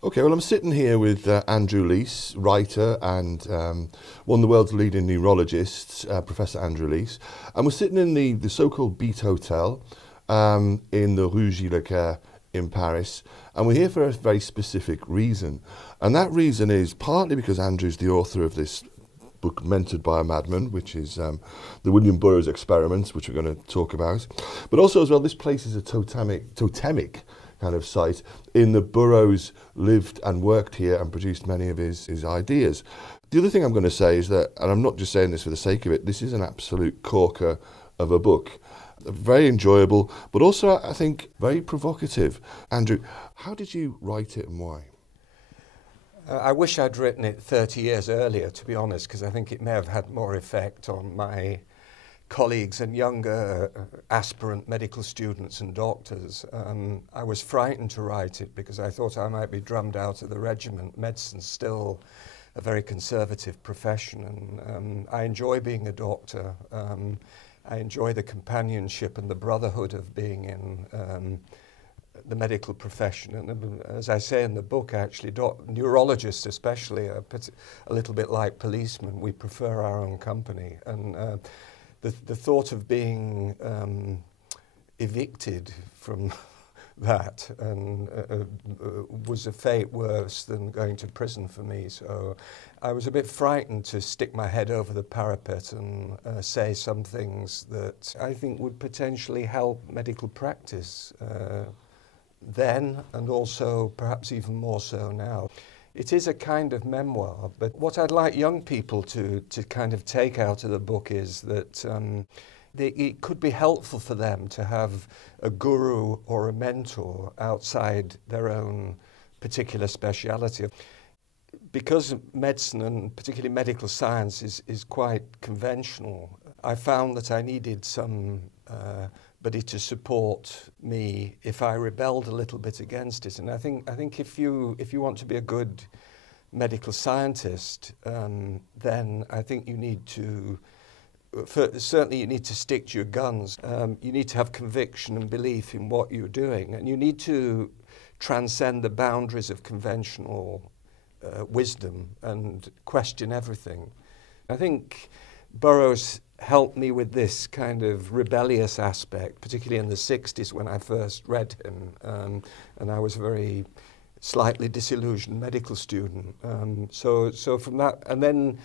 Okay, well, I'm sitting here with Andrew Lees, writer and one of the world's leading neurologists, Professor Andrew Lees. And we're sitting in the so-called Beat Hotel in the Rue Gilles in Paris. And we're here for a very specific reason. And that reason is partly because Andrew's the author of this book, Mentored by a Madman, which is the William Burroughs experiments, which we're going to talk about. But also as well, this place is a totemic kind of site in that Burroughs lived and worked here and produced many of his ideas. The other thing I'm going to say is that, and I'm not just saying this for the sake of it, this is an absolute corker of a book. Very enjoyable, but also, I think, very provocative. Andrew, how did you write it and why? I wish I'd written it 30 years earlier, to be honest, because I think it may have had more effect on my colleagues and younger aspirant medical students and doctors. I was frightened to write it because I thought I might be drummed out of the regiment. Medicine's still a very conservative profession, and I enjoy being a doctor. I enjoy the companionship and the brotherhood of being in the medical profession. And as I say in the book, actually, neurologists especially are a little bit like policemen. We prefer our own company. And the thought of being evicted from that and was a fate worse than going to prison for me. So I was a bit frightened to stick my head over the parapet and say some things that I think would potentially help medical practice then, and also perhaps even more so now. It is a kind of memoir, but what I'd like young people to kind of take out of the book is that it could be helpful for them to have a guru or a mentor outside their own particular speciality. Because medicine, and particularly medical science, is quite conventional, I found that I needed somebody to support me if I rebelled a little bit against it. And I think if you want to be a good medical scientist, then I think you need to, certainly you need to stick to your guns. You need to have conviction and belief in what you're doing, and you need to transcend the boundaries of conventional wisdom and question everything. I think Burroughs helped me with this kind of rebellious aspect, particularly in the 60s when I first read him, and I was a very slightly disillusioned medical student. So from that, and then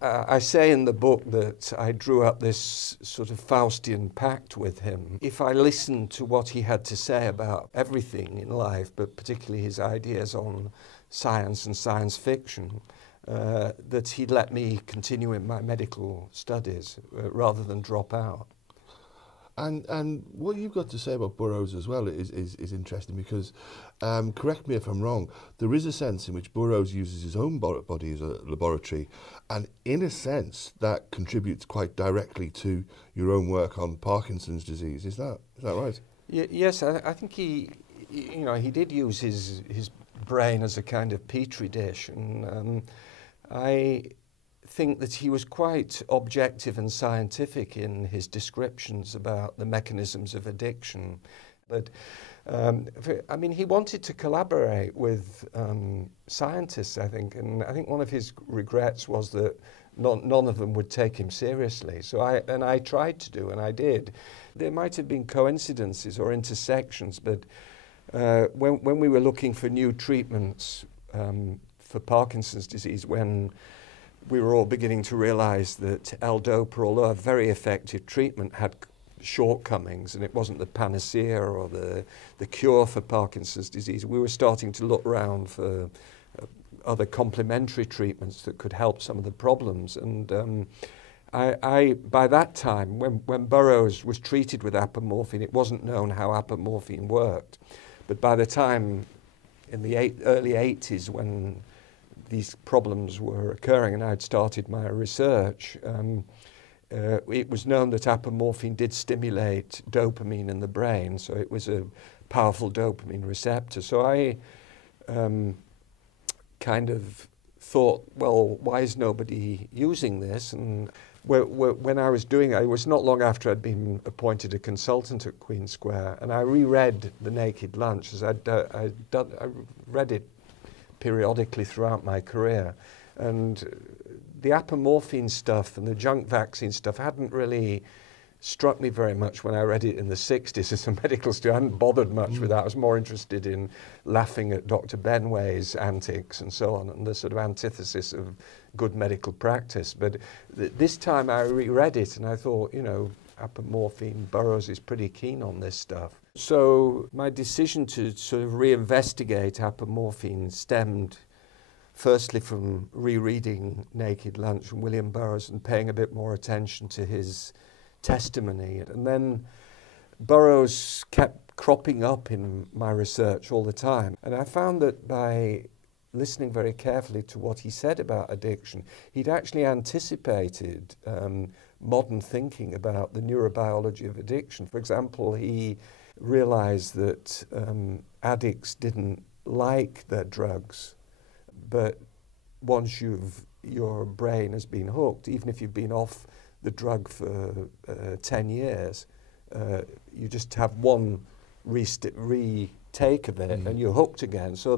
I say in the book that I drew up this sort of Faustian pact with him. If I listened to what he had to say about everything in life, but particularly his ideas on science and science fiction, that he'd let me continue in my medical studies rather than drop out. And what you've got to say about Burroughs as well is interesting because, correct me if I'm wrong, there is a sense in which Burroughs uses his own body as a laboratory, and in a sense that contributes quite directly to your own work on Parkinson's disease. Is that right? Yes, I think he did use his brain as a kind of petri dish, and I think that he was quite objective and scientific in his descriptions about the mechanisms of addiction. But I mean, he wanted to collaborate with scientists, I think, and I think one of his regrets was that none of them would take him seriously. So I tried to do, and I did. There might have been coincidences or intersections, but when we were looking for new treatments for Parkinson's disease, when we were all beginning to realize that L-DOPA, although a very effective treatment, had shortcomings and it wasn't the panacea or the cure for Parkinson's disease. We were starting to look around for other complementary treatments that could help some of the problems. And I by that time, when Burroughs was treated with apomorphine, it wasn't known how apomorphine worked. But by the time in the early 80s, when these problems were occurring and I'd started my research, it was known that apomorphine did stimulate dopamine in the brain, so it was a powerful dopamine receptor. So I kind of thought, well, why is nobody using this? And when I was doing it, it was not long after I'd been appointed a consultant at Queen Square, and I reread The Naked Lunch, as I read it periodically throughout my career. And the apomorphine stuff and the junk vaccine stuff hadn't really struck me very much when I read it in the 60s as a medical student. I hadn't bothered much with that. I was more interested in laughing at Dr. Benway's antics and so on, and the sort of antithesis of good medical practice. But this time I reread it and I thought, you know, apomorphine, Burroughs is pretty keen on this stuff. So my decision to sort of reinvestigate apomorphine stemmed firstly from rereading Naked Lunch from William Burroughs and paying a bit more attention to his testimony. And then Burroughs kept cropping up in my research all the time. And I found that by listening very carefully to what he said about addiction, he'd actually anticipated modern thinking about the neurobiology of addiction. For example, he realized that addicts didn't like their drugs, but once your brain has been hooked, even if you've been off the drug for 10 years, you just have one retake of it and you're hooked again. So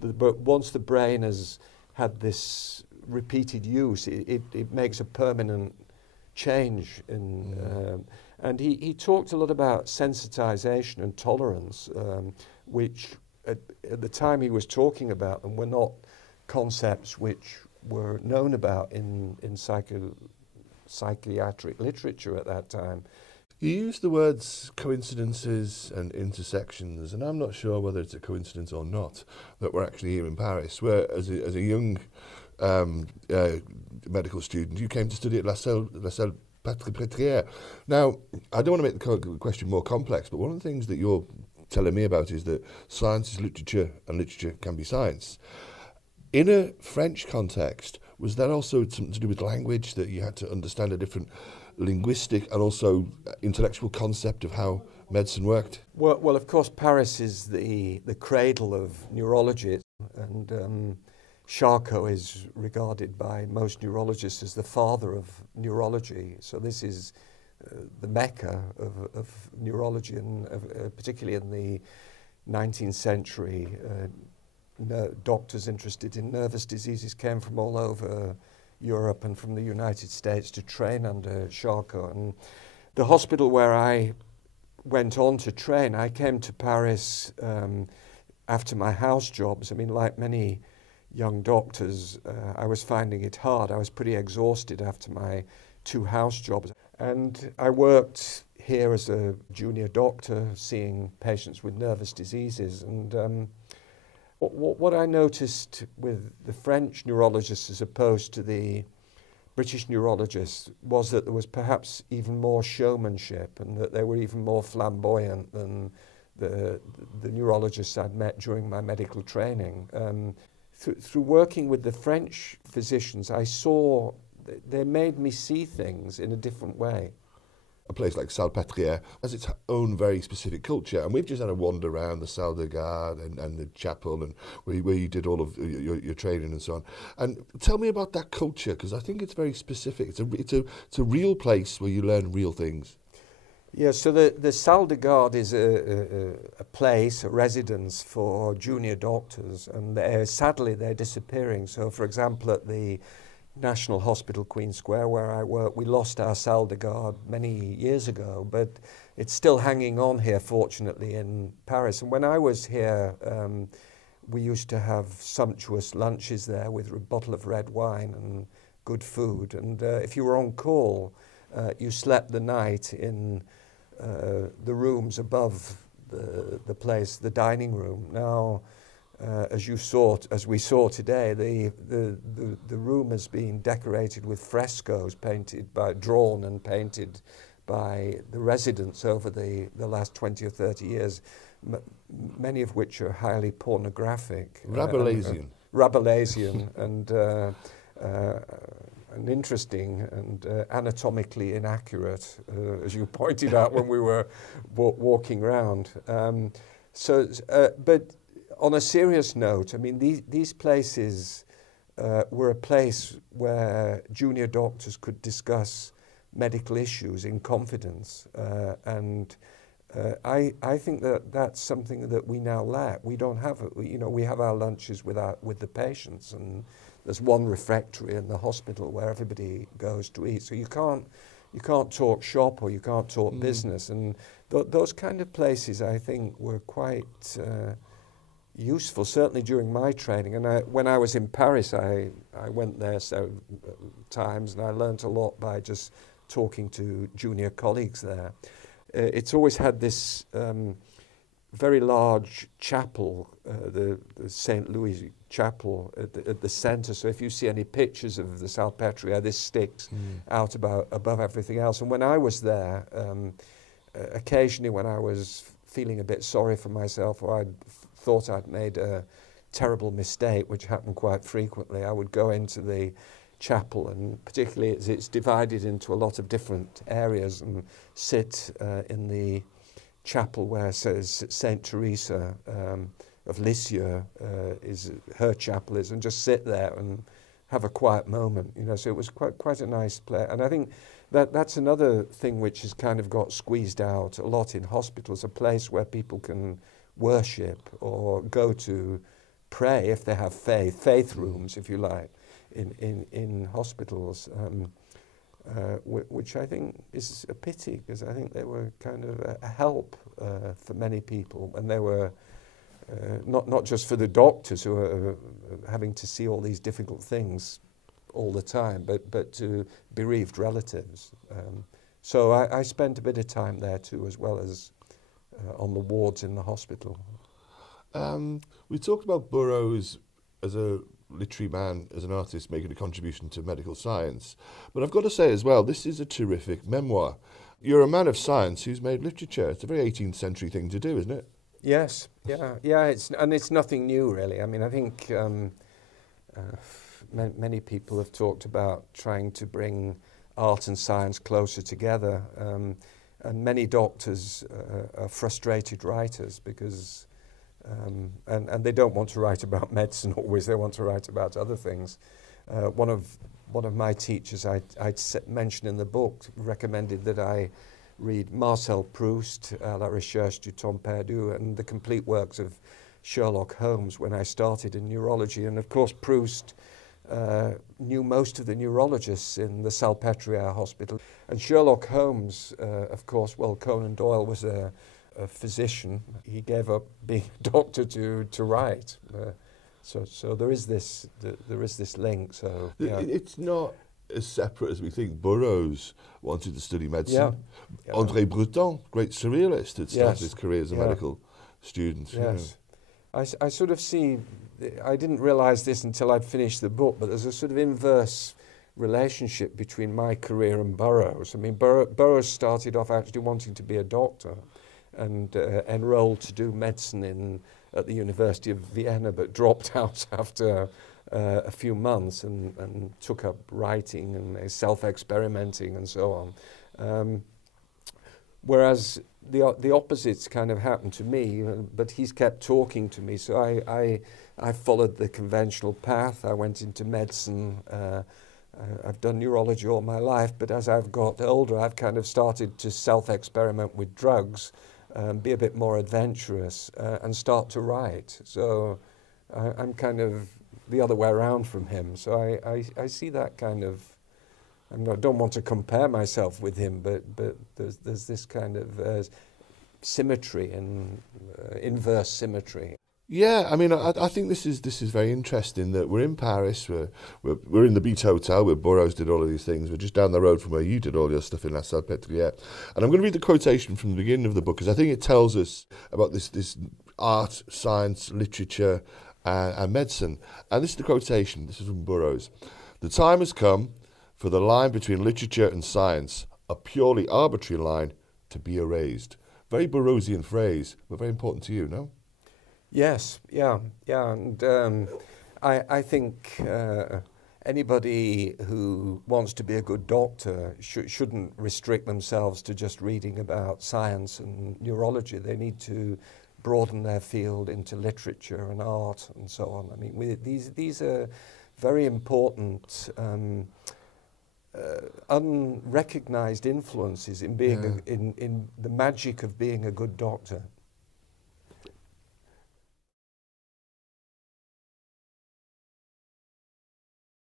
but once the brain has had this repeated use, it makes a permanent change in and he talked a lot about sensitization and tolerance, which at the time he was talking about them were not concepts which were known about in psychiatric literature at that time. You use the words coincidences and intersections, and I'm not sure whether it's a coincidence or not that we're actually here in Paris, where as a young medical student, you came to study at La Salpêtrière. Now, I don't want to make the question more complex, but one of the things that you're telling me about is that science is literature and literature can be science. In a French context, was that also something to do with language, that you had to understand a different linguistic and also intellectual concept of how medicine worked? Well, of course, Paris is the cradle of neurology, and Charcot is regarded by most neurologists as the father of neurology. So this is the mecca of neurology, and particularly in the 19th century. Doctors interested in nervous diseases came from all over Europe and from the United States to train under Charcot. And the hospital where I went on to train, I came to Paris after my house jobs. I mean, like many young doctors, I was finding it hard. I was pretty exhausted after my 2 house jobs. And I worked here as a junior doctor, seeing patients with nervous diseases. And what I noticed with the French neurologists as opposed to the British neurologists was that there was perhaps even more showmanship, and that they were even more flamboyant than the neurologists I'd met during my medical training. Through working with the French physicians, I saw they made me see things in a different way. A place like Salpêtrière has its own very specific culture, and we've just had a wander around the Salle de Garde and the chapel, and where you did all of your training and so on. And tell me about that culture, because I think it's very specific. It's a real place where you learn real things. Yeah, so the Salle de Garde is a place, a residence for junior doctors, and sadly they're disappearing. So, for example, at the National Hospital, Queen Square, where I work, we lost our Salle de Garde many years ago, but it's still hanging on here, fortunately, in Paris. And when I was here, we used to have sumptuous lunches there with a bottle of red wine and good food. And if you were on call, you slept the night in the rooms above the place, the dining room. Now, as we saw today, the room has been decorated with frescoes drawn and painted by the residents over the last 20 or 30 years, many of which are highly pornographic. Rabelaisian. Rabelaisian and interesting and anatomically inaccurate, as you pointed out when we were walking around. But on a serious note, I mean, these places were a place where junior doctors could discuss medical issues in confidence, and I think that that's something that we now lack. We don't have it. We have our lunches with the patients, and there's one refectory in the hospital where everybody goes to eat. So you can't talk shop or you can't talk business, and those kind of places I think were quite useful, certainly during my training. And when I was in Paris, I went there several times, and I learnt a lot by just talking to junior colleagues there. It's always had this very large chapel, the St. Louis Chapel at the centre. So if you see any pictures of the Salpêtrière, this sticks out above everything else. And when I was there, occasionally when I was feeling a bit sorry for myself, or I thought I'd made a terrible mistake, which happened quite frequently, I would go into the chapel, and particularly it's divided into a lot of different areas, and sit in the chapel where says Saint Teresa of Lisieux is her chapel is, and just sit there and have a quiet moment, So it was quite a nice place, and I think that's another thing which has kind of got squeezed out a lot in hospitals, a place where people can worship or go to pray if they have faith rooms, if you like, in hospitals, which I think is a pity, because I think they were kind of a help for many people, and they were not just for the doctors who are having to see all these difficult things all the time, but to bereaved relatives. So I spent a bit of time there too, as well as on the wards in the hospital. We talked about Burroughs as a literary man, as an artist, making a contribution to medical science. But I've got to say as well, this is a terrific memoir. You're a man of science who's made literature. It's a very 18th century thing to do, isn't it? Yes, yeah. It's nothing new, really. I mean, I think many people have talked about trying to bring art and science closer together, and many doctors are frustrated writers because and they don't want to write about medicine always. They want to write about other things. One of my teachers I'd mentioned in the book recommended that I read Marcel Proust, La Recherche du Temps Perdu, and the complete works of Sherlock Holmes when I started in neurology. And of course Proust knew most of the neurologists in the Salpêtrière hospital. And Sherlock Holmes, of course, well, Conan Doyle was a physician. He gave up being a doctor to write. So there is this link. So yeah. It's not as separate as we think. Burroughs wanted to study medicine. Yeah. André Breton, great surrealist, had started his career as a medical student. Yes. I sort of see, I didn't realise this until I'd finished the book, but there's a sort of inverse relationship between my career and Burroughs. I mean, Burroughs started off actually wanting to be a doctor and enrolled to do medicine at the University of Vienna, but dropped out after a few months and took up writing and self-experimenting and so on. Whereas the opposites kind of happened to me, but he's kept talking to me. So I followed the conventional path. I went into medicine. I've done neurology all my life, but as I've got older, I've kind of started to self-experiment with drugs, be a bit more adventurous, and start to write. So I'm kind of the other way around from him. So I see that kind of, I don't want to compare myself with him, but there's this kind of symmetry and inverse symmetry. Yeah, I mean, I think this is very interesting that we're in Paris, we're in the Beat Hotel where Burroughs did all of these things. We're just down the road from where you did all your stuff in La Salpêtrière. And I'm going to read the quotation from the beginning of the book because I think it tells us about this art, science, literature, and medicine. And this is the quotation. This is from Burroughs. "The time has come for the line between literature and science, a purely arbitrary line, to be erased." Very Burroughsian phrase, but very important to you, no? Yes, yeah, and I think anybody who wants to be a good doctor shouldn't restrict themselves to just reading about science and neurology. They need to broaden their field into literature and art and so on. I mean, these are very important unrecognised influences in being in the magic of being a good doctor.